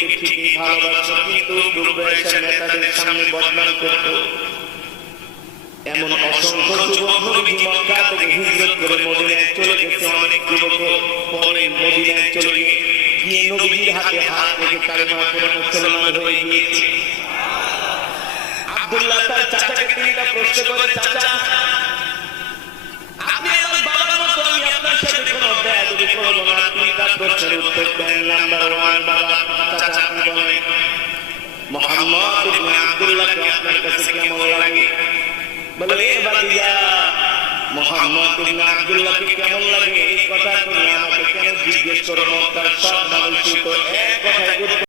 নবীকে ঠিকই ভালোবাসত, কিন্তু দুর্বয়সের নেতাদের সামনে বদনাম করত। এমন অসংখ্য যুবক নবী মক্কা থেকে হিজরত করে মদিনায় চলে গেছে। অনেক যুবক পরে মদিনায় চলে গিয়ে নবীর হাতে হাত রেখে কালেমা পড়ে মুসলমান হয়ে গিয়েছে। আব্দুল্লাহ তার চাচাকে তিনটা প্রশ্ন করে, চাচা আপনি আমার বাবার মতো, আমি আপনার সাথে কোনো বেয়াদবি করব না, তিনটা প্রশ্নের উত্তর দেন। নাম্বার 1, বাবা চাচা আপনি বলেন মুহাম্মদ ইবনে আব্দুল্লাহকে আপনার কাছে কেমন লাগে? বলে এ বাদিয়া, মুহাম্মদ ইবনে আব্দুল্লাহকে কেমন লাগে এই কথা তুমি আমাকে কেন জিজ্ঞেস করো? মক্কার সব মানুষ তো এক কথায়